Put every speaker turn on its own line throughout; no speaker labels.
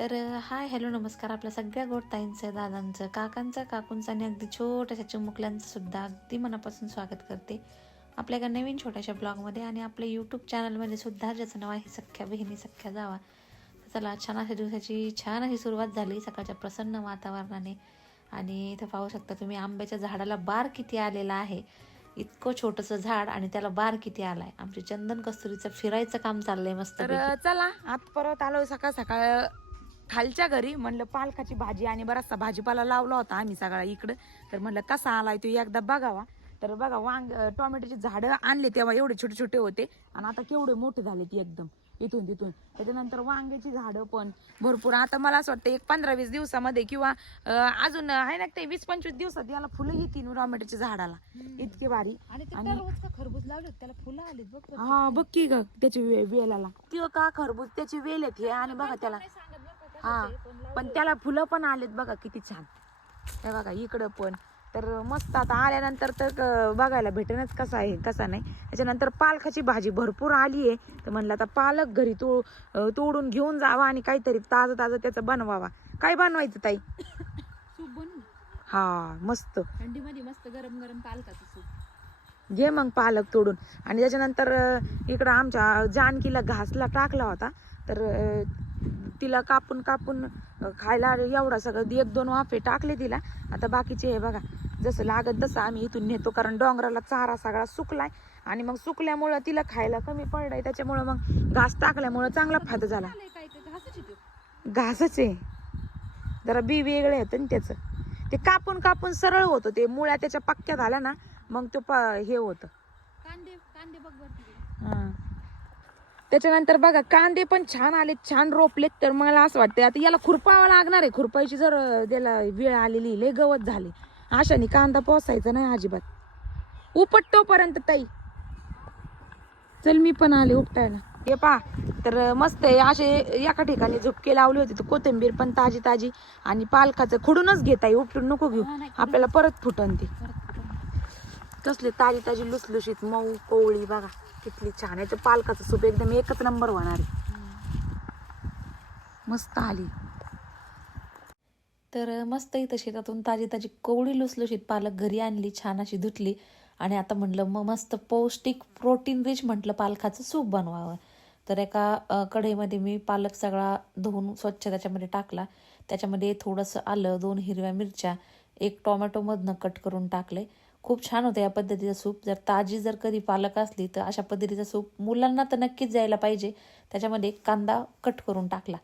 तर hi hello नमस्कार. आपल्या सगळ्या गोड ताईंचं दादांचं काकांचं काकूंचं आणि अगदी छोट्याशा चिमुकल्यांचं सुद्धा अगदी मनापासून स्वागत करते आपल्या एका नवीन छोट्याशा ब्लॉगमध्ये आणि आपल्या यूट्यूब चॅनलमध्ये सुद्धा ज्याचं नाव आहे सख्या बहिणी सख्या जावा. चला छान अशा दिवसाची छान अशी सुरुवात झाली सकाळच्या प्रसन्न वातावरणाने. आणि इथं पाहू शकता तुम्ही आंब्याच्या झाडाला बार किती आलेला आहे. इतकं छोटंसं झाड आणि त्याला बार किती आलाय. आमची चंदन कस्तुरीचं फिरायचं काम चाललंय मस्त
तर चला आत परत आलो सकाळ सकाळ खालच्या घरी म्हणलं पालकाची भाजी आणि बराचसा भाजीपाला लावला होता आम्ही सगळा इकडं. तर म्हणलं कसा आलाय तो एकदा बघावा. तर बघा वांग टोमॅटोची झाडं आणले तेव्हा एवढे छोटे छोटे होते. आणि आता केवढे मोठे झाले ती एकदम इथून तिथून. त्याच्यानंतर वांग्याची झाडं पण भरपूर. आता मला असं वाटतं एक पंधरा वीस दिवसामध्ये किंवा अजून आहे ना ते वीस पंचवीस दिवसात याला फुलं येतील टोमॅटोच्या झाडाला. इतके भारी.
आणि खरबूज लावले त्याला फुलं बरं.
हा बघ की ग त्याची वेलाला. किंवा का खरबूज? त्याची वेल आहेत हे. आणि बघा त्याला हा.
पण
त्याला फुलं पण आलेत बघा किती छान. हे बघा इकडं पण. तर मस्त आता आल्यानंतर तर बघायला भेटेनच कसा आहे कसा नाही. त्याच्यानंतर पालकाची भाजी भरपूर आली आहे. तर म्हणलं आता पालक घरी तो तोडून घेऊन जावा आणि काहीतरी ताजं ताजं त्याचं बनवावा. काय बनवायचं ताई? हा मस्त.
थंडीमध्ये मस्त गरम गरम पालकाचं सूप.
घे मग पालक तोडून. आणि त्याच्यानंतर इकडं आमच्या जानकीला घासला टाकला होता. तर तिला कापून कापून खायला एवढा सगळं एक दोन वाफे टाकले तिला. आता बाकीचे हे बघा जसं लागत तसं आम्ही इथून नेतो कारण डोंगराला चारा सगळा सुकलाय. आणि मग सुकल्यामुळं तिला खायला कमी पडलाय त्याच्यामुळं मग घास टाकल्यामुळं चांगला फायदा झाला.
घासाची
आहे जरा बी वेगळे होतं ना त्याचं. ते कापून कापून सरळ होतं ते मुळ्या त्याच्या पक्क्या झाल्या ना मग तो प हे होतं.
कांदे कांदे बघ
हा. त्याच्यानंतर बघा कांदे पण छान आले छान रोपलेत. तर मला असं वाटतं आता याला खुरपावं लागणार आहे. खुरपायची जर त्याला वेळ आलेली लय गवत झाले. अशाने कांदा पोसायचा नाही अजिबात. उपटतोपर्यंत ताई. चल मी पण आले उपटायला. हे पा तर मस्त आहे. असे एका ठिकाणी झुपके लावले होते तर कोथिंबीर पण ताजी ताजी आणि पालकाचं खुडूनच घेता येईल उपटून नको घेऊ.
हा,
आपल्याला परत फुटन ती. कसले ताजी ताजी लुसलुशीत मऊ कोवळी बघा. कितली छान आहे. तर पालकाचं सूप एकदम एकच नंबर होणार आहे. मस्त आली.
तर मस्त इथं शेतातून ताजी ताजी कोवळी लुसलुशीत पालक घरी आणली छान अशी धुतली. आणि आता म्हटलं मग मस्त पौष्टिक प्रोटीन रिच म्हटलं पालकाचं सूप बनवावं. तर एका कढईमध्ये मी पालक सगळा धुवून स्वच्छ त्याच्यामध्ये टाकला. त्याच्यामध्ये थोडंसं आलं दोन हिरव्या मिरच्या एक टोमॅटोमधनं कट करून टाकले. खूप छान होतं या पद्धतीचं सूप. जर ताजी जर कधी पालक असली तर अशा पद्धतीचं सूप मुलांना तर नक्कीच जायला पाहिजे. त्याच्यामध्ये कांदा कट करून टाकला.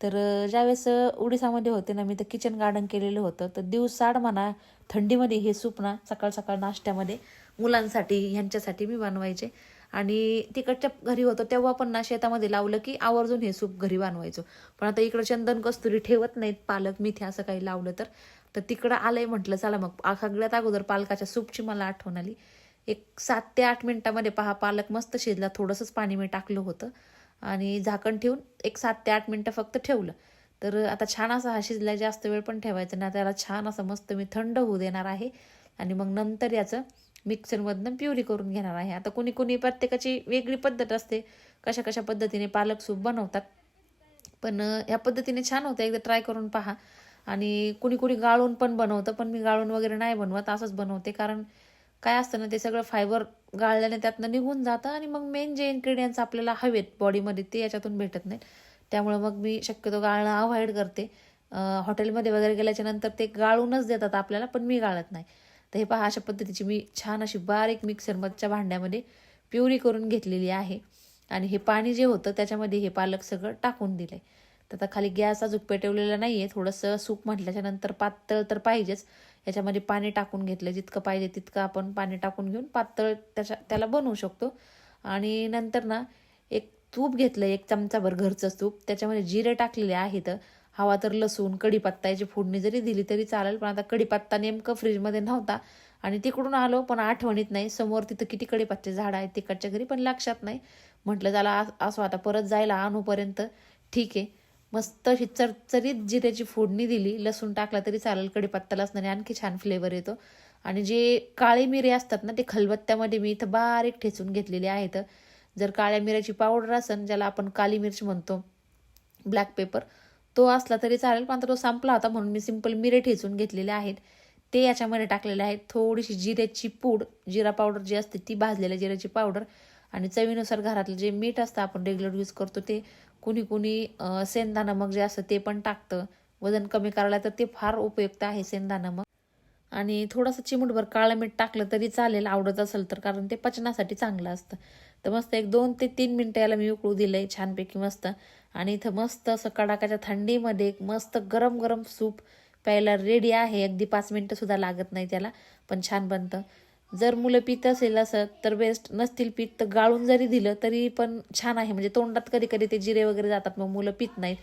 तर ज्यावेळेस उडीसामध्ये होते ना मी तर किचन गार्डन केलेलं होतं. तर दिवसाड म्हणा थंडीमध्ये हे सूप ना सकाळ सकाळ नाश्त्यामध्ये मुलांसाठी ह्यांच्यासाठी मी बनवायचे. आणि तिकडच्या घरी होतं तेव्हा पण ना शेतामध्ये लावलं की आवर्जून हे सूप घरी बनवायचो. पण आता इकडं चंदन कस्तुरी ठेवत नाहीत पालक मिथे असं काही लावलं तर. तर तिकडं आलंय म्हटलं चला मग सगळ्यात अगोदर पालकाच्या सूपची मला आठवण आली. एक सात ते आठ मिनिटामध्ये पहा पालक मस्त शिजला थोडंसंच पाणी मी टाकलं होतं. आणि झाकण ठेवून एक सात ते आठ मिनटं फक्त ठेवलं. तर आता छान असा हा शिजला जास्त वेळ पण ठेवायचा नाही. त्याला छान असं मस्त मी थंड होऊ देणार आहे. आणि मग नंतर याचं मिक्सरमधनं प्युरी करून घेणार आहे. आता कुणी कुणी प्रत्येकाची वेगळी पद्धत असते. कशा कशा पद्धतीने पालक सूप बनवतात. पण ह्या पद्धतीने छान होतं. एकदा ट्राय करून पहा. आणि कुणी कुणी गाळून पण बनवतं पण मी गाळून वगैरे नाही बनवत असंच बनवते. कारण काय असतं ना ते सगळं फायबर गाळल्याने त्यातनं निघून जातं आणि मग मेन जे इन्ग्रेडियंट्स आपल्याला हवेत बॉडीमध्ये ते याच्यातून भेटत नाही त्यामुळे मग मी शक्यतो गाळणं अवॉइड करते. हॉटेलमध्ये वगैरे गेल्याच्यानंतर ते गाळूनच देतात आपल्याला पण मी गाळत नाही. तर हे पहा अशा पद्धतीची मी छान अशी बारीक मिक्सरमधच्या भांड्यामध्ये प्युरी करून घेतलेली आहे. आणि हे पाणी जे होतं त्याच्यामध्ये हे पालक सगळं टाकून दिलं आहे तर आता खाली गॅस अजून पेटवलेला नाही आहे थोडंसं सूप म्हटल्याच्या नंतर पातळ तर पाहिजेच. याच्यामध्ये पाणी टाकून घेतलं जितकं पाहिजे तितकं आपण पाणी टाकून घेऊन पातळ त्याच्या त्याला बनवू शकतो. आणि नंतर ना एक तूप घेतलं एक चमचाभर घरचं तूप. त्याच्यामध्ये जिरे टाकलेले आहेत. हवा तर लसूण कढीपत्ता याची फोडणी जरी दिली तरी चालेल पण आता कढीपत्ता नेमकं फ्रीजमध्ये नव्हता. आणि तिकडून आलो पण आठवणीत नाही. समोर तिथं किती कढीपत्ते झाड आहेत तिकडच्या घरी पण लक्षात नाही. म्हटलं त्याला असं आता परत जायला आणूपर्यंत ठीक आहे. मस्त अशी चरचरीत जिऱ्याची फोडणी दिली लसूण टाकला तरी चालेल कढीपत्ता लसणाने आणखी छान फ्लेवर येतो. आणि जे काळे मिरे असतात ना ते खलबत्त्यामध्ये मी इथं बारीक ठेचून घेतलेले आहेत. जर काळ्या मिऱ्याची पावडर असेल ज्याला आपण काली मिरची म्हणतो ब्लॅक पेपर तो असला तरी चालेल पण आता तो संपला होता म्हणून मी सिंपल मिरे ठेचून घेतलेले आहेत. ते याच्यामध्ये टाकलेले आहेत. थोडीशी जिऱ्याची पूड जिरा पावडर जी असते ती भाजलेल्या जिऱ्याची पावडर आणि चवीनुसार घरातलं जे मीठ असतं आपण रेग्युलर यूज करतो ते कुणी कुणी अं, सेंदा नमक जे असतं ते पण टाकतं. वजन कमी करायला तर ते फार उपयुक्त आहे सेंदा नमक आणि थोडंसं चिमूटभर काळं मीठ टाकलं तरी चालेल आवडत असेल तर कारण ते पचनासाठी चांगलं असतं. तर मस्त एक दोन ते तीन मिनटं याला मी उकळू दिलं आहे छानपैकी मस्त. आणि इथं मस्त असं कडाकाच्या थंडीमध्ये एक मस्त गरम गरम सूप प्यायला रेडी आहे. अगदी पाच मिनटंसुद्धा लागत नाही त्याला पण छान बनतं. जर मुलं पित असेल असं तर बेस्ट नसतील पीत तर गाळून जरी दिलं तरी पण छान आहे. म्हणजे तोंडात कधी कधी ते जिरे वगैरे जातात मग मुलं पित नाहीत.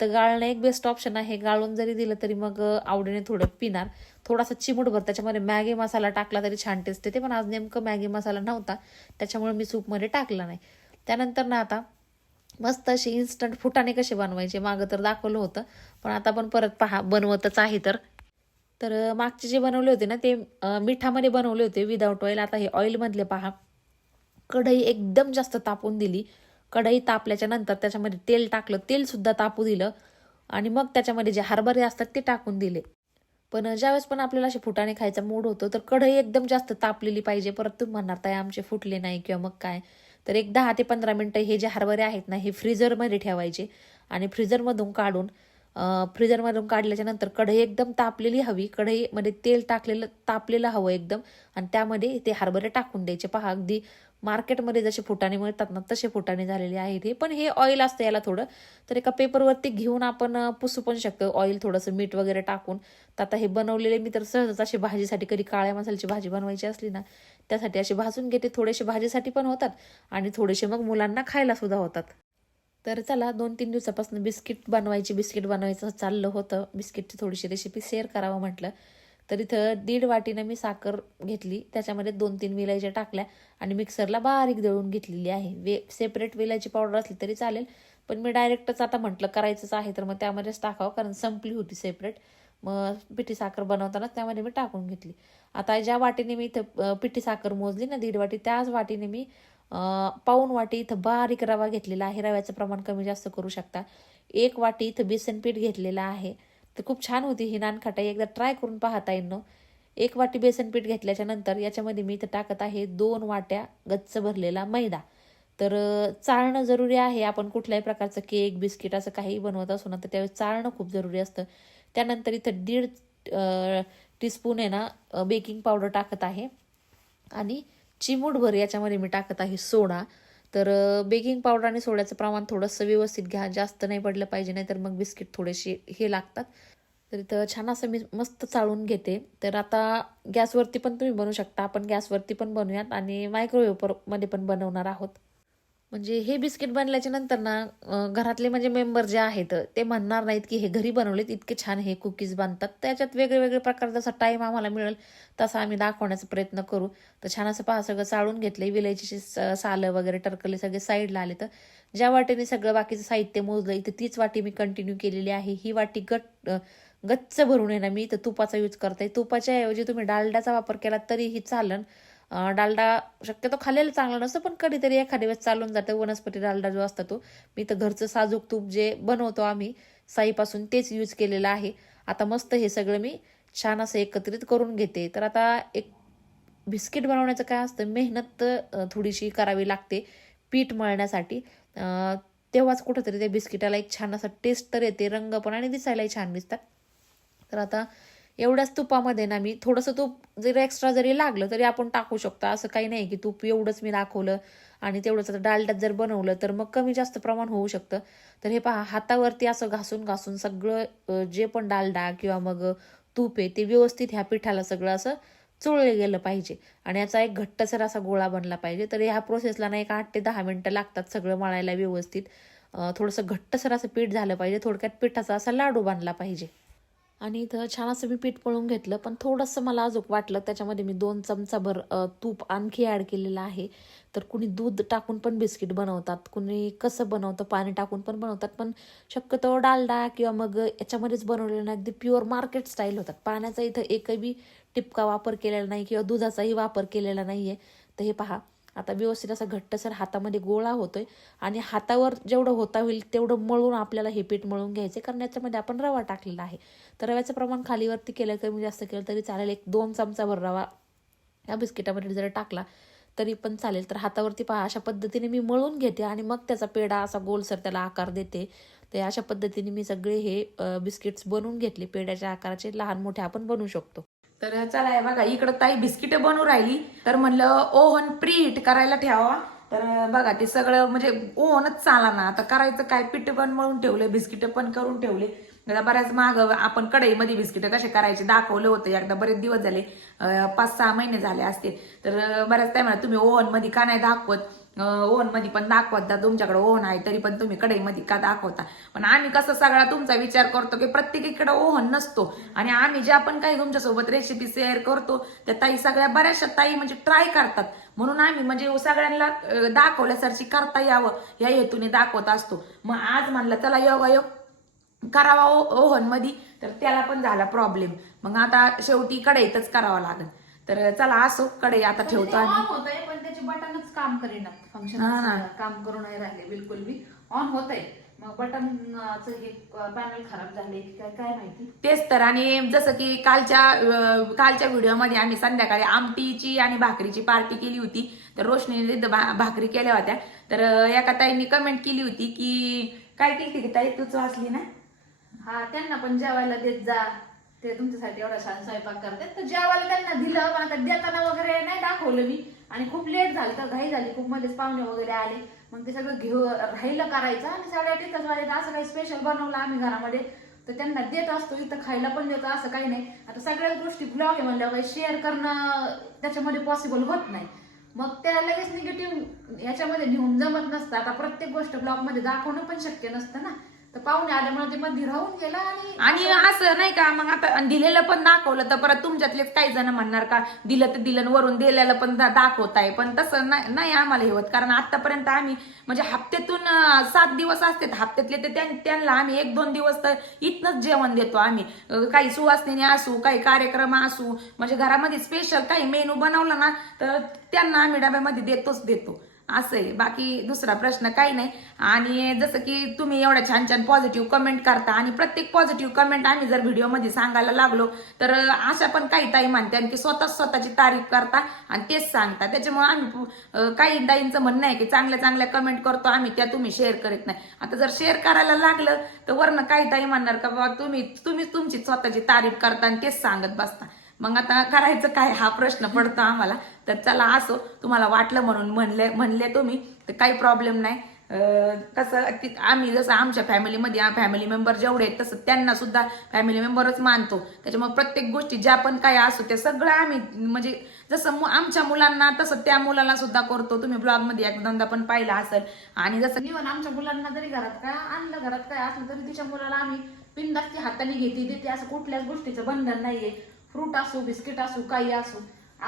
तर गाळणं एक बेस्ट ऑप्शन आहे. गाळून जरी दिलं तरी मग आवडीने थोडं पिणार. थोडासा चिमूटभर त्याच्यामध्ये मॅगी मसाला टाकला तरी छान टेस्ट येते. पण आज नेमकं मॅगी मसाला नव्हता. त्याच्यामुळे मी सूपमध्ये टाकला नाही. त्यानंतर ना आता मस्त असे इन्स्टंट फुटाणे कसे बनवायचे मागं तर दाखवलं होतं. पण आता पण परत पहा बनवतच आहे तर. तर मागचे जे बनवले होते ना ते मिठामध्ये बनवले होते विदाऊट ऑइल आता हे ऑइलमधले पहा. कढई एकदम जास्त तापून दिली. कढई तापल्याच्या नंतर त्याच्यामध्ये तेल टाकलं. तेलसुद्धा तापू दिलं. आणि मग त्याच्यामध्ये जे हरभरे असतात ते टाकून दिले. पण ज्यावेळेस पण आपल्याला असे फुटाणे खायचा मूड होतो तर कढई एकदम जास्त तापलेली पाहिजे. परत तुम्ही म्हणणार ताई आमचे फुटले नाही किंवा मग काय? तर एक दहा ते पंधरा मिनटं हे जे हरभरे आहेत ना हे फ्रीजरमध्ये ठेवायचे. आणि फ्रीजरमधून काढून फ्रीजरमधून काढल्याच्यानंतर कढई एकदम तापलेली हवी. कढईमध्ये तेल टाकलेलं तापलेलं हवं एकदम. आणि त्यामध्ये ते हरभरे टाकून द्यायचे. पहा अगदी मार्केटमध्ये जसे फुटाणे मिळतात ना तसे फुटाणे झालेले आहेत हे. पण हे ऑइल असतं याला थोडं. तर एका पेपरवरती घेऊन आपण पुसू पण शकतो ऑइल थोडंसं मीठ वगैरे टाकून. तर आता हे बनवलेले मी तर सहजच अशी भाजीसाठी कधी काळ्या मसाल्याची भाजी बनवायची असली ना त्यासाठी असे भाजून घेते. थोडेसे भाजीसाठी पण होतात आणि थोडेसे मग मुलांना खायला सुद्धा होतात. तर चला दोन तीन दिवसापासून बिस्किट बनवायची बिस्किट बनवायचं चाललं होतं. बिस्किटची थोडीशी रेसिपी शेअर करावं म्हटलं. तर इथं दीड वाटीनं मी साखर घेतली. त्याच्यामध्ये दोन तीन विलायच्या टाकल्या आणि मिक्सरला बारीक दळून घेतलेली आहे. वे सेपरेट विलायची पावडर असली तरी चालेल पण मी डायरेक्टच आता म्हटलं करायचंच आहे तर मग त्यामध्येच टाकावं कारण संपली होती सेपरेट मग पिठी साखर बनवताना त्यामध्ये मी टाकून घेतली. आता ज्या वाटीने मी इथं पिठी साखर मोजली ना दीड वाटी त्याच वाटीने मी पाऊन वाटी इथं बारीक रवा घेतलेला आहे. रव्याचं प्रमाण कमी जास्त करू शकता. एक वाटी इथं बेसन पीठ घेतलेलं आहे. तर खूप छान होती ही नानखटाई. एकदा ट्राय करून पाहता येईन एक वाटी बेसन पीठ घेतल्याच्या नंतर याच्यामध्ये मी इथं टाकत आहे दोन वाट्या गच्च भरलेला मैदा. तर चाळणं जरुरी आहे. आपण कुठल्याही प्रकारचं केक बिस्किट असं काही बनवत असू ना तर त्यावेळेस चाळणं खूप जरुरी असतं. त्यानंतर इथं दीड टीस्पून आहे ना बेकिंग पावडर टाकत आहे. आणि चिमूटभर याच्यामध्ये मी टाकत आहे सोडा. तर बेकिंग पावडर आणि सोड्याचं प्रमाण थोडंसं व्यवस्थित घ्या. जास्त नाही पडलं पाहिजे नाही तर मग बिस्किट थोडेसे हे लागतात. तर इथं छान असं मी मस्त चाळून घेते. तर आता गॅसवरती पण तुम्ही बनवू शकता. आपण गॅसवरती पण बनवूयात आणि मायक्रोवेव्हमध्ये पण बनवणार आहोत. म्हणजे हे बिस्किट बनल्याच्या नंतर ना घरातले म्हणजे मेंबर जे आहेत ते म्हणणार नाहीत की हे घरी बनवलेत इतके छान हे कुकीज बनतात. त्याच्यात वेगळे वेगळे प्रकार जसा टाईम आम्हाला मिळेल तसा आम्ही दाखवण्याचा प्रयत्न करू. तर छान असं पहा सगळं चाळून घेतलं विलायची सालं वगैरे टरकले सगळे साईडला आले तर ज्या वाटेने सगळं बाकीचं साहित्य मोजलं इथे तीच वाटी मी कंटिन्यू केलेली आहे. ही वाटी गट गच्च भरून आहे ना मी इथं तुपाचा यूज करते. तुपाच्या ऐवजी तुम्ही डालड्याचा वापर केला तरीही चालन. डालडा शक्यतो खाल्लेलं चांगलं नसतं पण कधीतरी एखाद्या वेळेस चालून जातं. वनस्पती डालडा जो असतो तो. मी तर घरचं साजूक तूप जे बनवतो आम्ही साईपासून तेच यूज केलेलं आहे. आता मस्त हे सगळं मी छान असं एकत्रित करून घेते. तर आता एक बिस्किट बनवण्याचं काय असतं मेहनत थोडीशी करावी लागते पीठ मळण्यासाठी. तेव्हाच कुठंतरी त्या बिस्किटाला एक छान असा टेस्ट तर येते रंग पण आणि दिसायलाही छान दिसतात. तर आता एवढ्याच तुपामध्ये ना मी थोडंसं तूप जरी एक्स्ट्रा जरी लागलं तरी आपण टाकू शकतो. असं काही नाही की तूप एवढंच मी दाखवलं आणि तेवढंच. आता डालड्यात जर बनवलं तर मग कमी जास्त प्रमाण होऊ शकतं. तर हे पहा हातावरती असं घासून घासून सगळं जे पण डालडा किंवा मग तूप आहे ते व्यवस्थित ह्या पिठाला सगळं असं चोळलं गेलं पाहिजे आणि याचा एक घट्टसर असा गोळा बनला पाहिजे. तर ह्या प्रोसेसला ना एक आठ ते दहा मिनटं लागतात सगळं मळायला व्यवस्थित. थोडंसं घट्टसर असं पीठ झालं पाहिजे. थोडक्यात पिठाचा असा लाडू बांधला पाहिजे. आणि इथं छान असं मी पीठ पळून घेतलं पण थोडंसं मला अजून वाटलं त्याच्यामध्ये मी दोन चमचाभर तूप आणखी ॲड केलेलं आहे. तर कुणी दूध टाकून पण बिस्किट बनवतात कुणी कसं बनवतं पाणी टाकून पण बनवतात पण शक्यतो डालडा किंवा मग याच्यामध्येच बनवलेलं अगदी प्युअर मार्केट स्टाईल होतात. पाण्याचा इथं एकही टिपका वापर केलेला नाही किंवा दुधाचाही वापर केलेला नाही आहे तर हे पहा. आता व्यवस्थित असा घट्टसर हातामध्ये गोळा होतोय आणि हातावर जेवढं होता होईल तेवढं मळून आपल्याला हे पीठ मळून घ्यायचे कारण याच्यामध्ये आपण रवा टाकलेला आहे. तर रव्याचं प्रमाण खालीवरती केलं कमी जास्त केलं तरी चालेल. एक दोन चमचाभर रवा या बिस्किटामध्ये जर टाकला तरी पण चालेल. तर हातावरती पहा अशा पद्धतीने मी मळून घेते आणि मग त्याचा पेढा असा गोलसर त्याला आकार देते. तर अशा पद्धतीने मी सगळे हे बिस्किट्स बनवून घेतले. पेढ्याच्या आकाराचे लहान मोठे आपण बनवू शकतो.
तर चला आहे बघा इकडं ताई बिस्किटं बनवू राहिली. तर म्हणलं ओव्हन प्रीट करायला ठेवावा. तर बघा ते सगळं म्हणजे ओव्हनच चाला ना. आता करायचं काय? पीठ पण मळून ठेवले बिस्किटं पण करून ठेवले. आता बऱ्याच माग आपण कढईमध्ये बिस्किटं कसे करायचे दाखवलं होतं. एकदा बरेच दिवस झाले पाच सहा महिने झाले असते तर बऱ्याच बऱ्याच टाइम तुम्ही ओव्हनमध्ये का नाही दाखवत? ओनमध्ये पण दाखवता तुमच्याकडे ओव्हन आहे तरी पण तुम्ही कढईमध्ये का दाखवता? पण आम्ही कसं सगळा तुमचा विचार करतो की प्रत्येकीकडे ओव्हन नसतो. आणि आम्ही ज्या पण काही तुमच्यासोबत रेसिपी शेअर करतो त्या ताई सगळ्या बऱ्याचशा ताई म्हणजे ट्राय करतात. म्हणून आम्ही म्हणजे सगळ्यांना दाखवल्यासारखी करता यावं या हेतूने दाखवत असतो. मग आज म्हणलं चला योगायोग करावा ओव्हनमध्ये तर त्याला पण झाला प्रॉब्लेम मग आता शेवटी कढईतच करावा लागेल. तर चला असो कढई आता ठेवतो
ऑन
आम्ही.
पण त्याचे बटनच काम करेना. फंक्शन
हा.
काम करू नाही राहिले बिलकुल बी ऑन होत आहे मग बटनचं हे पॅनल खराब झाले की काय काय माहिती?
तेच तर आणि जसं की कालच्या कालच्या व्हिडिओमध्ये आम्ही संध्याकाळी आमटीची आणि भाकरीची पार्टी केली होती. तर रोशनीने भाकरी केल्या होत्या. तर एका ताईंनी कमेंट केली होती की काय केली की ताई? तूच वाचली ना?
हा त्यांना पण जेवायला देत जा. ते तुमच्यासाठी एवढा छान स्वयंपाक करतात. तर जेवायला त्यांना दिलं पण आता देताना वगैरे नाही दाखवलं मी. आणि खूप लेट झालं तर घाई झाली. खूप मध्येच पाहुणे वगैरे आले. मग ते सगळं घेऊ राहिलं करायचं. आणि सगळ्या तिथं वाले असं काही स्पेशल बनवलं आम्ही घरामध्ये. तर त्यांना देत असतो इथं खायला पण देतो असं काही नाही. आता सगळ्याच गोष्टी ब्लॉग आहे म्हणल्यावर काही शेअर करणं त्याच्यामध्ये पॉसिबल होत नाही. मग त्या लगेच निगेटिव्ह याच्यामध्ये नेऊन जमत नसतं. आता प्रत्येक गोष्ट ब्लॉगमध्ये दाखवणं पण शक्य नसतं ना. तर पाहुणे आल्यामुळे ते मध्ये राहून गेला आणि
आणि असं नाही का मग आता आणि दिलेलं पण दाखवलं तर परत तुमच्यातलेच काही जण म्हणणार का दिलं तर दिलं आणि वरून दिलेलं पण दा- दाखवताय. पण तसं नाही नाही आम्हाला हे होत कारण आतापर्यंत आम्ही म्हणजे हप्त्यातून अं, सात दिवस असते हप्त्यातले ते त्यां- त्यांना आम्ही एक दोन दिवस तर इथनच जेवण देतो आम्ही. अं, काही सुवासनीने असू काही कार्यक्रम असू म्हणजे घरामध्ये स्पेशल काही मेनू बनवला ना तर त्यांना आम्ही डब्यामध्ये देतोच देतो. असं आहे बाकी दुसरा प्रश्न काही नाही. आणि जसं की तुम्ही एवढ्या छान छान पॉझिटिव्ह कमेंट करता आणि प्रत्येक पॉझिटिव्ह कमेंट आम्ही जर व्हिडिओमध्ये सांगायला लागलो तर अशा पण काही ताई म्हणतात की स्वतः स्वतःची तारीफ करता आणि तेच सांगता. त्याच्यामुळे आम्ही काही ताईंचं म्हणणं आहे की चांगल्या चांगल्या कमेंट करतो आम्ही त्या तुम्ही शेअर करीत नाही. आता जर शेअर करायला लागलं तर वरनं काही ताई म्हणणार का बाबा तुम्ही तुम्हीच तुमची स्वतःची तारीफ करता आणि तेच सांगत बसता. मग आता करायचं काय? हा प्रश्न पडतो आम्हाला. तर चला असो तुम्हाला वाटलं म्हणून म्हणले म्हणले तुम्ही तर काही प्रॉब्लेम नाही. कसं की आम्ही जसं आमच्या फॅमिलीमध्ये फॅमिली मेंबर जेवढे आहेत तसं त्यांना सुद्धा फॅमिली मेंबरच मानतो. त्याच्यामुळे प्रत्येक गोष्टी ज्या पण काय असो त्या सगळं आम्ही म्हणजे जसं आमच्या मुलांना तसं त्या मुलाला सुद्धा करतो. तुम्ही ब्लॉगमध्ये एक धंदा पण पाहिला असेल. आणि जसं
निवन आमच्या मुलांना जरी घरात काय आणलं घरात काय असलं तरी तिच्या मुलाला आम्ही बिंदास्ती हाताने घेते देते. असं कुठल्याच गोष्टीचं बंधन नाहीये. फ्रूट असो बिस्किट असो काही असो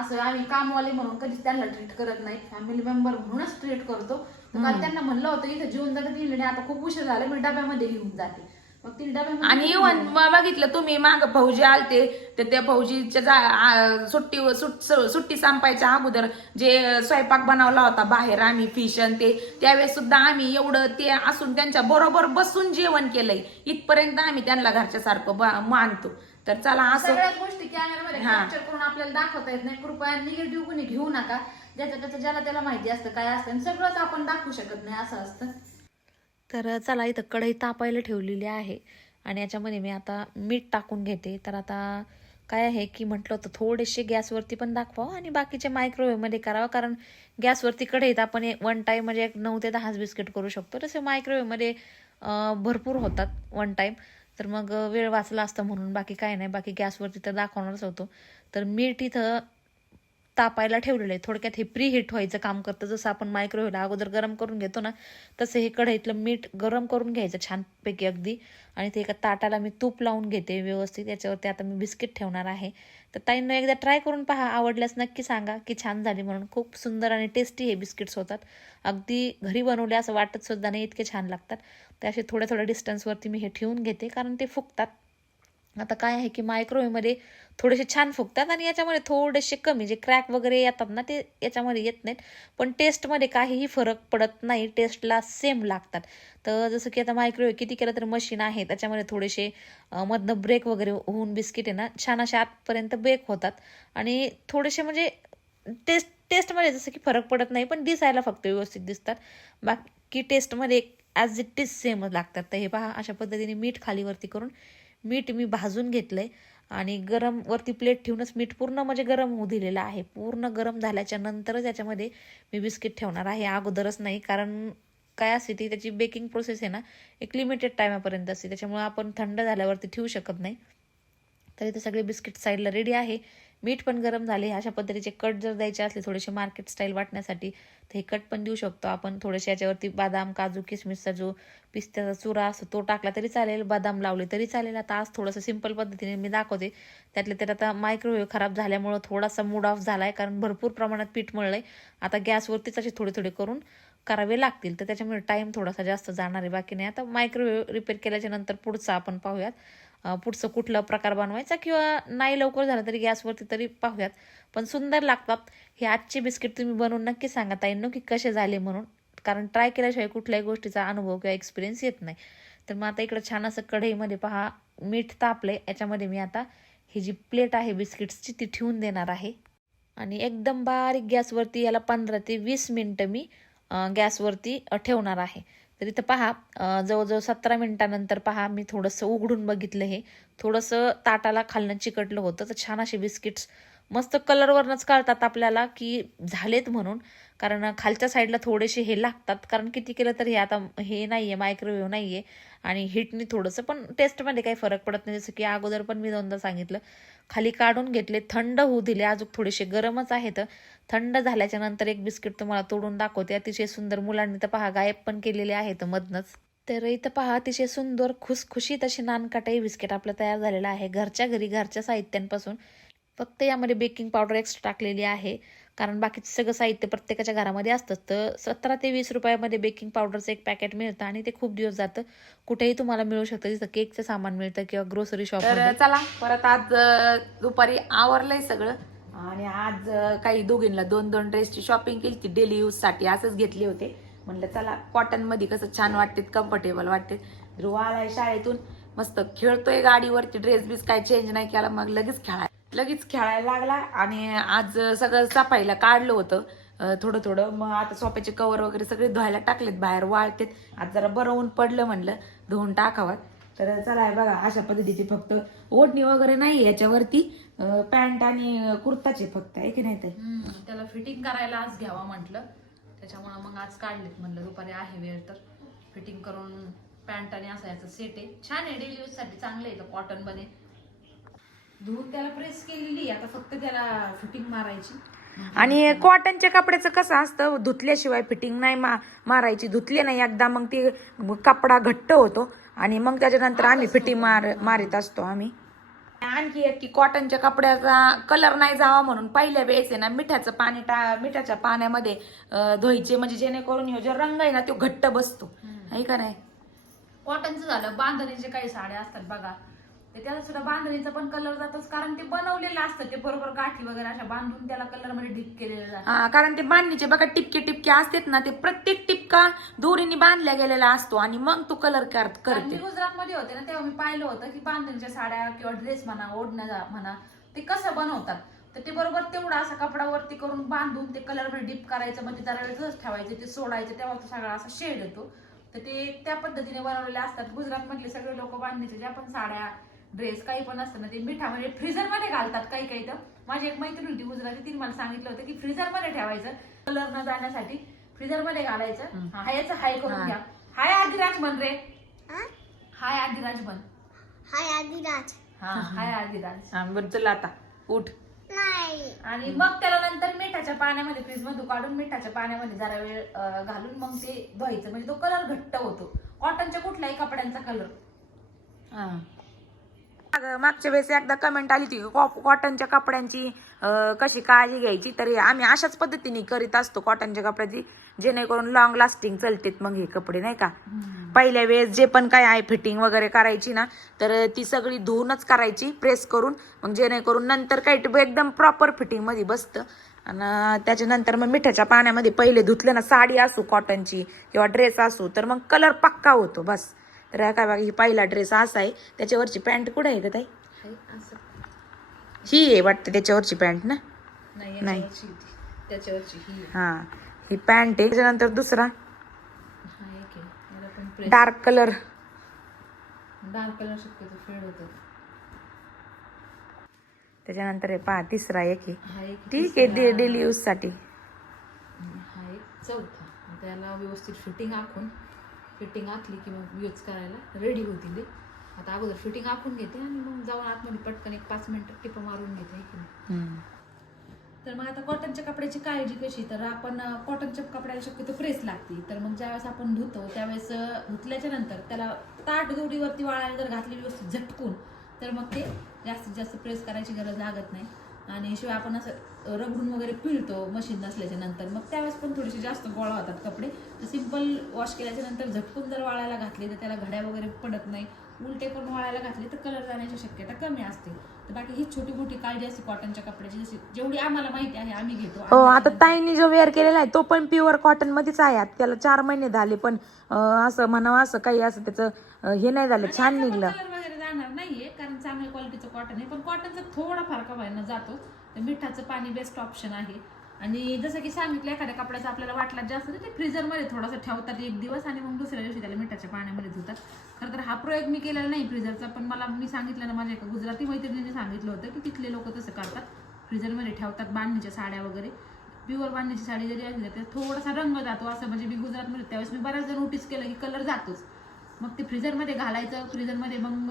असं आम्ही कामवाले म्हणून कधीच त्यांना ट्रीट करत नाही. फॅमिली मेंबर म्हणूनच ट्रीट करतो. तर काल त्यांना म्हणलं होतं इथं जेवण जगत येईल नाही आता खूप उशीर झाला मी डब्यामध्ये घेऊन जाते. मग ती डब्यामध्ये
आणि इव्हन बघितलं तुम्ही माग फौजी आलते तर त्या फौजीच्या जा आ, सुट्टी सुट- सु- सुट्टी संपायच्या अगोदर जे स्वयंपाक बनवला होता बाहेर आम्ही फिश आणि ते त्यावेळेस सुद्धा आम्ही एवढं ते असून त्यांच्या बरोबर बसून जेवण केलंय. इथपर्यंत आम्ही त्यांना घरच्या सारखं ब- मानतो. तर चला असं
सगळ्याच गोष्टी कॅमेरामध्ये
हा.
कॅप्चर करून आपल्याला दाखवता येत नाही. कृपया निगेटिव्ह कोणी घेऊ नका. ज्याचं त्याचं ज्याला त्याला माहिती असतं काय असतं आणि सगळंच आपण दाखवू शकत नाही असं असतं.
तर चला इथं कढई तापायला ठेवलेली आहे. आणि याच्यामध्ये मी आता मीठ टाकून घेते. तर आता काय आहे की म्हटलं होतं थोडेसे गॅसवरती पण दाखवावं आणि बाकीचे मायक्रोवेव्हमध्ये करावं. कारण गॅसवरती कढईत आपण वन टाईम म्हणजे एक नऊ ते दहाच बिस्किट करू शकतो. तसे मायक्रोवेव्हमध्ये भरपूर होतात वन टाईम तर मग वेळ वाचला असतं म्हणून बाकी काय नाही बाकी गॅसवरती तर दाखवणारच होतो. तर मीठ इथं तापायला ठेवलेलं आहे. थोडक्यात हे प्री हिट व्हायचं काम करतं. जसं आपण मायक्रोवेव्हला अगोदर गरम करून घेतो ना तसं हे कढईतलं मीठ गरम करून घ्यायचं छानपैकी अगदी. आणि ते एका ताटाला मी तूप लावून घेते व्यवस्थित. याच्यावरती आता मी बिस्किट ठेवणार आहे. तर ताईंना एकदा ट्राय करून पहा. आवडल्यास नक्की सांगा की छान झाली म्हणून. खूप सुंदर आणि टेस्टी हे बिस्किट्स होतात. अगदी घरी बनवले असं वाटत सुद्धा नाही इतके छान लागतात. ते असे थोड्या थोड्या डिस्टन्सवरती मी हे ठेवून घेते. कारण ते फुगतात. आता काय आहे की मायक्रोवेव्हमध्ये थोडेसे छान फुगतात आणि याच्यामध्ये थोडेसे कमी जे क्रॅक वगैरे येतात ना ते याच्यामध्ये येत नाहीत. पण टेस्टमध्ये काहीही फरक पडत नाही टेस्टला सेम लागतात. तर जसं की आता मायक्रोवेव्ह किती केलं तर मशीन आहे त्याच्यामध्ये थोडेसे मधनं ब्रेक वगैरे होऊन बिस्किट आहे ना छान असे आतपर्यंत बेक होतात. आणि थोडेसे म्हणजे टेस्ट टेस्टमध्ये जसं की फरक पडत नाही पण दिसायला फक्त व्यवस्थित दिसतात. बाकी टेस्टमध्ये ॲज इट इज सेमच लागतात. तर हे पहा अशा पद्धतीने मीठ खालीवरती करून मीठ मी भाजून घेतलंय आणि गरम वरती प्लेट ठेवूनच मीठ पूर्ण म्हणजे गरम होऊ दिलेलं आहे. पूर्ण गरम झाल्याच्या नंतरच याच्यामध्ये मी बिस्किट ठेवणार आहे. अगोदरच नाही कारण काय असते ती त्याची बेकिंग प्रोसेस आहे ना एक लिमिटेड टायमापर्यंत असते. त्याच्यामुळे आपण थंड झाल्यावरती ठेवू शकत नाही. तर इथे सगळे बिस्किट साईडला रेडी आहे. मीठ पण गरम झाले. अशा पद्धतीचे कट जर द्यायचे असले थोडेसे मार्केट स्टाईल वाटण्यासाठी तर हे कट पण देऊ शकतो. आपण थोडेसे याच्यावरती बदाम काजू किसमिसचा जो पिस्त्याचा चुरा असतो तो टाकला तरी चालेल. बदाम लावले तरी चालेल. आता आज थोडंसं सिंपल पद्धतीने मी दाखवते. त्यातले तर आता मायक्रोवेव्ह खराब झाल्यामुळं थोडासा मूड ऑफ झाला आहे कारण भरपूर प्रमाणात पीठ मळलंय. आता गॅसवरतीच असे थोडे थोडे करून करावे लागतील. तर त्याच्यामुळे टाईम थोडासा जास्त जाणार आहे. बाकी नाही आता मायक्रोवेव्ह रिपेअर केल्याच्यानंतर पुढचं आपण पाहूयात. पुढचं कुठला प्रकार बनवायचा किंवा नाही लवकर झालं तरी गॅसवरती तरी पाहूयात. पण सुंदर लागतात. हे आजचे बिस्किट तुम्ही बनवून नक्की सांगा ताईंनो की कसे झाले म्हणून. कारण ट्राय केल्याशिवाय कुठल्याही गोष्टीचा अनुभव किंवा एक्सपिरियन्स येत नाही. तर मग आता इकडं छान असं कढईमध्ये पहा मीठ तापलंय. याच्यामध्ये मी आता ही जी प्लेट आहे बिस्किट्सची ती ठेवून देणार आहे. आणि एकदम बारीक गॅसवरती याला पंधरा ते वीस मिनटं मी गॅसवरती ठेवणार आहे. तर इथं पहा जवळजवळ सतरा मिनिटानंतर पहा मी थोडंसं उघडून बघितलं हे. थोडंसं ताटाला खालनं चिकटलं होतं तर छान असे बिस्किट्स मस्त कलरवरनंच कळतात आपल्याला की झालेत म्हणून. कारण खालच्या साईडला थोडेसे हे लागतात कारण किती केलं तर हे आता हे नाही आहे मायक्रोवेव्ह नाही आहे आणि हिटनी थोडंसं पण टेस्टमध्ये काही फरक पडत नाही. जसं की अगोदर पण मी दोनदा सांगितलं खाली काढून घेतले थंड होऊ दिले अजून थोडेसे गरमच आहेत. थंड झाल्याच्यानंतर एक बिस्किट तुम्हाला तोडून दाखवते. अतिशय सुंदर मुलांनी तर पहा गायब पण केलेले आहेत मधनच. तर इथं पहा अतिशय सुंदर खुसखुशीत अशी नानकाटाई बिस्किट आपलं तयार झालेलं आहे. घरच्या घरी घरच्या साहित्यांपासून. फक्त यामध्ये बेकिंग पावडर एक्स्ट्रा टाकलेली आहे. कारण बाकीचं सगळं साहित्य प्रत्येकाच्या घरामध्ये असतं. तर सतरा ते वीस रुपयामध्ये बेकिंग पावडरचं एक पॅकेट मिळतं आणि ते खूप दिवस जातं. कुठेही तुम्हाला मिळू शकतं. तिथं केकचं सामान मिळतं किंवा ग्रोसरी
तर
शॉपमध्ये
चला परत आज दुपारी आवरलंय सगळं. आणि आज काही दोघींना दोन दोन ड्रेसची शॉपिंग केली ती डेली यूजसाठी असंच घेतले होते. म्हणलं चला कॉटनमध्ये कसं छान वाटते कम्फर्टेबल वाटते ध्रुव आलाय शाळेतून. मस्त खेळतोय गाडीवरती. ड्रेस बीस काय चेंज नाही केला. मग लगेच खेळाय लगेच खेळायला लागला आणि आज सगळं सफाईला काढलं होतं. थोडं थोडं. मग आता सोप्याचे कवर वगैरे सगळे धुवायला टाकलेत बाहेर वाळतेत. आज जरा बरं ऊन पडलं म्हणलं धुवून टाकावं. तर चला आहे बघा अशा पद्धतीची फक्त ओढणी वगैरे नाही याच्यावरती. पॅन्ट आणि कुर्ताचे फक्त आहे की नाही ते
त्याला फिटिंग करायला आज घ्यावा म्हटलं. त्याच्यामुळं मग आज काढलेत म्हणलं दुपारी आहे वेळ तर. फिटिंग करून पॅन्ट आणि असा याचा सेट आहे. छान आहे डेली यूजसाठी चांगलं आहे कॉटनमध्ये धुवून त्याला प्रेस केलेली आता फक्त त्याला फिटिंग मारायची.
आणि कॉटनच्या कपड्याचं कसं असतं धुतल्याशिवाय फिटिंग नाही मा मारायची. धुतले नाही एकदा मग ते कपडा घट्ट होतो आणि मग त्याच्यानंतर आम्ही फिटिंग मार मारित असतो आम्ही. आणखी एक की कॉटनच्या कपड्याचा कलर नाही जावा म्हणून पहिल्या वेळेस आहे ना मिठाचं पाणी टा मिठाच्या पाण्यामध्ये धुवायचे. म्हणजे जेणेकरून जो रंग आहे ना तो घट्ट बसतो. आहे का नाही?
कॉटनचं झालं. बांधणीचे काही साड्या असतात बघा. तर त्याला सुद्धा बांधणीचा पण कलर जातोच. कारण ते बनवलेलं असतं ते बरोबर गाठी वगैरे अशा बांधून त्याला कलरमध्ये डीप केलेलं जातं.
हा कारण ते बांधणीचे बघा टिपके टिपके असतात ना ते प्रत्येक टिपका दोरीने बांधल्या गेलेला असतो आणि मग तो कलर
कारण
करते.
मी गुजरातमध्ये होते ना तेव्हा मी पाहिलं होतं की बांधणीच्या साड्या किंवा ड्रेस म्हणा ओढण्या म्हणा ते कसं बनवतात? तर ते बरोबर तेवढा असा कपडावरती करून बांधून ते कलरमध्ये डीप करायचं म्हणजे जरा वेळ तसंच ठेवायचं ते सोडायचं तेव्हा तो सगळा असा शेड येतो. तर ते त्या पद्धतीने बनवलेले असतात. गुजरात मधले सगळे लोक बांधणीचे ज्या पण साड्या ड्रेस काही पण असतं ना ते मिठामध्ये फ्रीजरमध्ये घालतात काही काही तर. माझी एक मैत्रीण होती गुजराती तिने मला सांगितलं होतं की फ्रीजरमध्ये ठेवायचं कलर न जाण्यासाठी फ्रीजरमध्ये घालायचं हा याचं हाय करून घ्या. हाय आदिराज बन रे. हाय आदिराज बन.
हाय आदिराज.
हा हाय आदिराज.
हा, बरं चला आता. उठ.
नाही.
आणि मग त्याला नंतर मिठाच्या पाण्यामध्ये फ्रीज मधून काढून मिठाच्या पाण्यामध्ये जरा वेळ घालून मग ते धुवायचं. म्हणजे तो कलर घट्ट होतो. कॉटनच्या कुठल्याही कपड्यांचा कलर
हा. माग- मागच्या वेळेस एकदा कमेंट आली होती की कॉ- कॉटनच्या कपड्यांची कशी काळजी घ्यायची? तर आम्ही अशाच पद्धतीने करीत असतो कॉटनच्या कपड्याची जेणेकरून लॉंग लास्टिंग चालतेत मग हे कपडे नाही का? पहिल्या वेळेस जे पण काय आहे फिटिंग वगैरे करायची ना तर ती सगळी धुवूनच करायची प्रेस करून. मग जेणेकरून नंतर काही एकदम प्रॉपर फिटिंगमध्ये बसतं. आणि त्याच्यानंतर मग मिठाच्या पाण्यामध्ये पहिले धुतलं ना साडी असू कॉटनची किंवा ड्रेस असू तर मग कलर पक्का होतो बस. तर हा काय बघा ही पहिला ड्रेस असा आहे. त्याच्यावरची पॅन्ट कुठे आहे का ताई? ही आहे वाटते त्याच्यावरची पॅन्ट ना?
नाही. त्याच्यावरची ही.
हा. ही पॅन्ट आहे. त्याच्यानंतर दुसरा?
हा
डार्क कलर
डार्क कलर शक्यतो फेड होतं.
त्याच्यानंतर आहे पहा तिसरा एक आहे.
हा
ठीक आहे डेली
यूजसाठी. हा एक चौथा. त्याला व्यवस्थित फिटिंग आखून फिटिंग आखली की मग यूज करायला रेडी होतील ते आता अगोदर फिटिंग आखून घेते आणि मग जाऊन आतमध्ये पटकन एक पाच मिनिटं टिप मारून घेते की तर मग आता कॉटनच्या कपड्याची काळजी कशी? तर आपण कॉटनच्या कपड्याला शक्यतो प्रेस लागते. तर मग ज्यावेळेस आपण धुतो त्यावेळेस धुतल्याच्या नंतर त्याला ताट दोडीवरती वाळायला जर घातली व्यवस्थित झटकून तर मग ते जास्तीत जास्त प्रेस करायची गरज लागत नाही. आणि शिवाय आपण असं रगडून वगैरे पिळतो मशीन नसल्याच्या नंतर. मग त्यावेळेस पण थोडेसे जास्त गोळा होतात कपडे. तर सिंपल वॉश केल्याच्यानंतर झटकून जर वाळायला घातले तर त्याला घड्या वगैरे पडत नाही. उलटे करून वाळायला घातले तर कलर जाण्याची शक्यता कमी असते. तर बाकी ही छोटी मोठी काळजी असते कॉटनच्या कपड्याची. जशी जेवढी आम्हाला माहिती आहे आम्ही घेतो.
हो आता ताईंनी जो वेअर केलेला आहे तो पण प्युअर कॉटन मध्येच आहे. त्याला चार महिने झाले पण असं म्हणावं असं काही असं त्याचं हे नाही झालं छान निघलं.
राहणार वगैरे नाहीये कारण चांगल्या क्वालिटीचं कॉटन आहे. पण कॉटनचा थोडा फार कमायला जातो. तर मिठाचं पाणी बेस्ट ऑप्शन आहे. आणि जसं की सांगितलं एखाद्या कपड्याचा आपल्याला वाटला जास्त तर ते फ्रीजरमध्ये थोडासा ठेवतात एक दिवस आणि मग दुसऱ्या दिवशी त्याला मिठाच्या पाण्यामध्ये धुतात. खरं तर हा प्रयोग मी केलेला नाही फ्रीजरचा पण मला मी सांगितलं ना माझ्या एका गुजराती मैत्रिणीने सांगितलं होतं की तिथले लोक तसं करतात. फ्रीजरमध्ये ठेवतात बांधणीच्या साड्या वगैरे. प्युअर बांधणीची साडी जरी असली तर थोडासा रंग जातो. असं म्हणजे मी गुजरातमध्ये त्यावेळेस मी बऱ्याचदा नोटीस केलं की कलर जातोच. मग ते फ्रीजरमध्ये घालायचं फ्रीजरमध्ये मग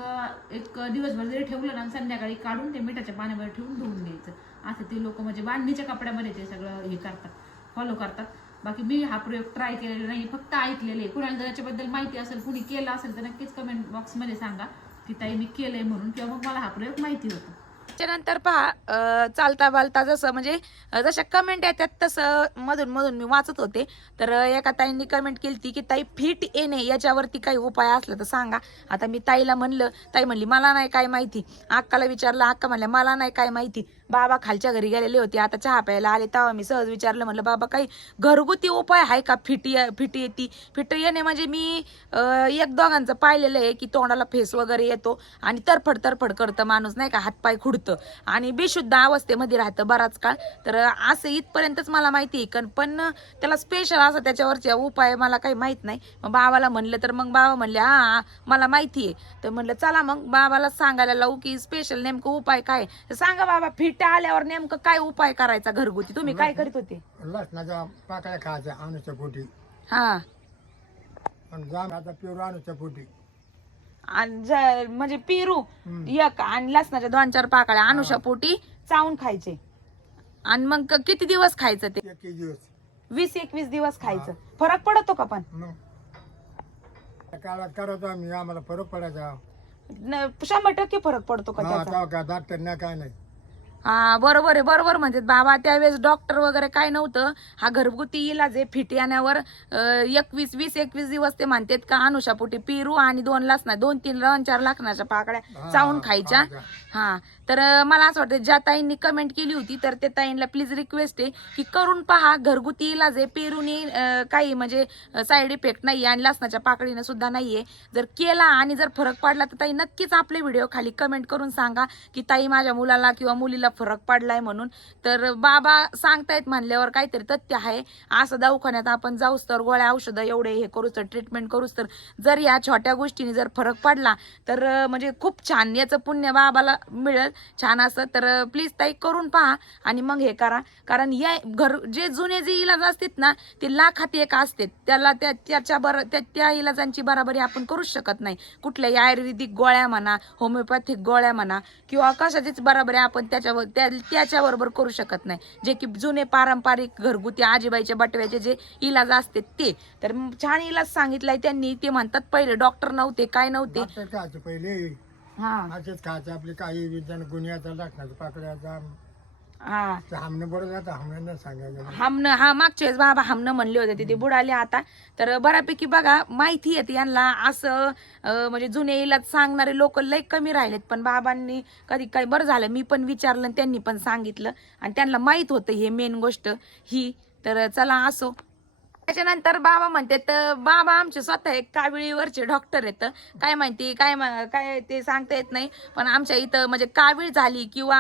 एक दिवसभर जरी ठेवलं ना संध्याकाळी काढून ते मिठाच्या पाण्यामध्ये ठेवून धुवून घ्यायचं असं ते लोक म्हणजे बांधणीच्या कपड्यामध्ये ते सगळं हे करतात फॉलो करतात. बाकी मी हा प्रयोग ट्राय केलेला नाही फक्त ऐकलेले आहे. कुणाला जर याच्याबद्दल माहिती असेल कुणी केलं असेल तर नक्कीच कमेंट बॉक्समध्ये सांगा की ताई मी केलं आहे म्हणून किंवा मग मला हा प्रयोग माहिती होता.
त्याच्यानंतर पहा चालता बालता जसं म्हणजे जशा कमेंट येतात तसं मधून मधून मी वाचत होते. तर एका ताईंनी कमेंट केली की ताई फिट येणे याच्यावरती काही उपाय असला तर सांगा. आता मी ताईला म्हणलं ताई म्हणली मला नाही काय माहिती. अक्काला विचारलं अक्का म्हणल्या मला नाही काय माहिती. बाबा खालच्या घरी गेलेले होते आता चहा प्यायला आले तेव्हा मी सहज विचारलं म्हणलं बाबा काही घरगुती उपाय आहे का फिट ये- फिट येते? फिट येणे म्हणजे मी एक दोघांचं पाहिलेलं आहे की तोंडाला फेस वगैरे येतो आणि तरफड तरफड करतं माणूस नाही का? हातपाय खुडतं. आणि बेशुद्ध अवस्थेमध्ये राहतं बराच काळ. तर असं इथपर्यंतच मला माहिती आहे. पण- पण त्याला स्पेशल असं त्याच्यावरचे उपाय मला काही माहीत नाही. मग बाबाला म्हणलं तर मग बाबा म्हणले हा मला माहिती आहे. तर म्हणलं चला मग बाबाला सांगायला लावू की स्पेशल नेमकं उपाय काय सांगा बाबा फिट आल्यावर नेमकं काय उपाय करायचा घरगुती? तुम्ही काय करीत होते?
लसणाच्या पाकळ्या खायच्या अनुच्या पोटी.
हा.
प्युअर अनुच्या पोटी.
आणि ज- म्हणजे पेरू एक आणि लसणाच्या दोन चार पाकळ्या अनुषा पोटी चावून खायचे. आणि मग क- किती दिवस खायचं ते?
एक दिवस.
वीस एकवीस दिवस खायचं. फरक पडतो का पण?
मग. त्या काळात करायचो आम्ही आम्हाला फरक पडायचा.
न- शंभर टक्के फरक पडतो का
हा
त्याचा?
तेव्हा काय डॉक्टर नाही काय नाही.
हा बरोबर आहे बरोबर म्हणतात. बाबा त्यावेळेस डॉक्टर वगैरे काय नव्हतं. हा घरगुती इलाज आहे फिट येण्यावर एकवीस वीस एकवीस दिवस ते म्हणतात का अनुषापोटी पेरू आणि दोन लसणा दोन तीन दोन चार लाखनाच्या पाकळ्या
हा,
चावून खायच्या. हा तर मला असं वाटतं ज्या ताईंनी कमेंट केली होती तर त्या ताईंना प्लीज रिक्वेस्ट आहे की करून पहा घरगुती इलाज आहे पेरूनी काही म्हणजे साईड इफेक्ट नाही आणि लसणाच्या पाकळीनं सुद्धा नाहीये. जर केला आणि जर फरक पडला तर ताई नक्कीच आपले व्हिडिओ खाली कमेंट करून सांगा की ताई माझ्या मुलाला किंवा मुलीला फरक पडलाय म्हणून. तर बाबा सांगतायत म्हणल्यावर काहीतरी तथ्य आहे. असं दवाखान्यात आपण जाऊस तर गोळ्या औषधं एवढे हे करूच तर ट्रीटमेंट करूच तर जर या छोट्या गोष्टीने जर फरक पडला तर म्हणजे खूप छान याचं पुण्य बाबाला मिळेल. छान असं. तर प्लीज ताई करून पहा आणि मग हे करा. कारण या घर जे जुने जे इलाज असतात ना ते लाखात एक असते त्याला त्या त्याच्या बर त्या त्या इलाजांची बराबरी आपण करूच शकत नाही. कुठल्याही आयुर्वेदिक गोळ्या म्हणा होमिओपॅथिक गोळ्या म्हणा किंवा कशाचीच बराबरी आपण त्याच्यावर त्या त्याच्याबरोबर करू शकत नाही. जे की जुने पारंपरिक घरगुती आजीबाईच्या बटव्याचे जे इलाज असते ते. तर छान इलाज सांगितलाय त्यांनी. ते म्हणतात पहिले डॉक्टर नव्हते काय नव्हते?
पहिले.
हा.
खायचे आपले काही गुन्ह्याचा टाकण्याचं पाकड्याचा
हा.
हमनं बरं जातं हमनं नाही सांगायचं.
हमनं हा मागच्या वेळेस बाबा हमनं म्हणले होते तिथे बुडाले आता. तर बऱ्यापैकी बघा माहिती येते यांना असं अं, म्हणजे जुने इलाज सांगणारे लोक लय कमी राहिलेत. पण बाबांनी कधी काही बरं झालं मी पण विचारलं आणि त्यांनी पण सांगितलं. आणि त्यांना माहीत होतं हे मेन गोष्ट ही. तर चला असो. त्याच्यानंतर बाबा म्हणते तर बाबा आमचे स्वतः एक काविळीवरचे डॉक्टर आहेत. काय माहिती काय काय ते सांगता येत नाही. पण आमच्या इथं म्हणजे कावीळ झाली किंवा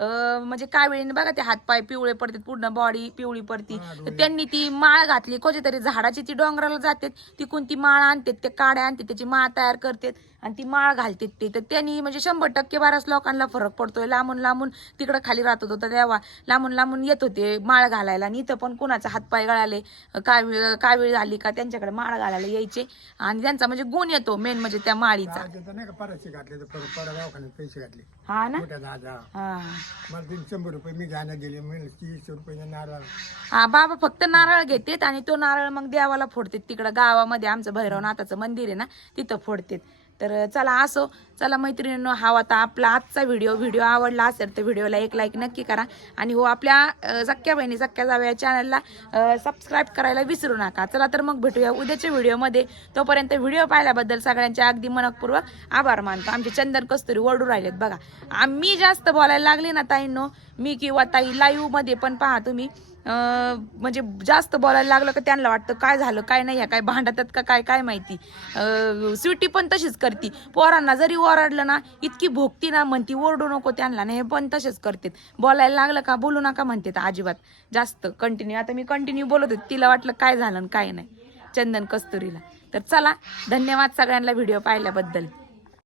म्हणजे काविळीने बघा ते हातपाय पिवळे पडतात पूर्ण बॉडी पिवळी पडती. तर त्यांनी ती माळ घातली. कोणत्या तरी झाडाची ती डोंगराला जातात तिकून ती माळ आणतात ते काड्या आणतात त्याची माळ तयार करतात आणि ती माळ घालतात ते. तर त्यांनी म्हणजे शंभर टक्के बऱ्याच लोकांना फरक पडतोय. लांबून लांबून तिकडं खाली राहत होतं. तेव्हा लांबून लांबून येत होते माळ घालायला. आणि इथं पण कुणाचा हातपाय गळाले कावीळ कावीळ झाली का त्यांच्याकडे माळ घालायला यायचे. आणि त्यांचा म्हणजे गुण येतो मेन म्हणजे त्या माळीचा.
पैसे घातले
हा ना?
मोठ्या दादा. मला तीन शंभर रुपये मी घ्यायला गेले. मी तीस रुपये नारळ.
हा बाबा फक्त नारळ घेतात आणि तो नारळ मग देवाला फोडतात. तिकडं गावामध्ये आमचं भैरवनाथाचं मंदिर आहे ना तिथं फोडतात. तर चला असो चला मैत्रिणींनो हा होता आपला आजचा व्हिडिओ व्हिडिओ आवडला असेल तर व्हिडिओला एक लाईक नक्की करा. आणि हो आपल्या अं, सख्या बहिणी सख्या जाव्या चॅनलला सबस्क्राईब करायला विसरू नका. चला तर मग भेटूया उद्याच्या व्हिडिओमध्ये तोपर्यंत व्हिडिओ पाहिल्याबद्दल सगळ्यांचे अगदी मनपूर्वक आभार मानतो. आमचे चंदन कस्तुरी ओरडू राहिलेत बघा. आम्ही जास्त बोलायला लागले ना ताईंनो मी किंवा ताई लाईव्हमध्ये पण पहा तुम्ही. म्हणजे जास्त बोलायला लागलं का त्यांना वाटतं काय झालं काय नाही आहे, काय भांडतात का काय काय माहिती. स्वीटी पण तशीच करती. पोरांना जरी ओरडलं ना इतकी भोगती ना म्हणती ओरडू नको त्यांना. नाही हे पण तसेच करतेत. बोलायला लागलं का बोलू नका म्हणते अजिबात. जास्त कंटिन्यू आता मी कंटिन्यू बोलत होते तिला वाटलं काय झालं आणि काय नाही. चंदन कस्तुरीला. तर चला धन्यवाद सगळ्यांना व्हिडिओ पाहिल्याबद्दल.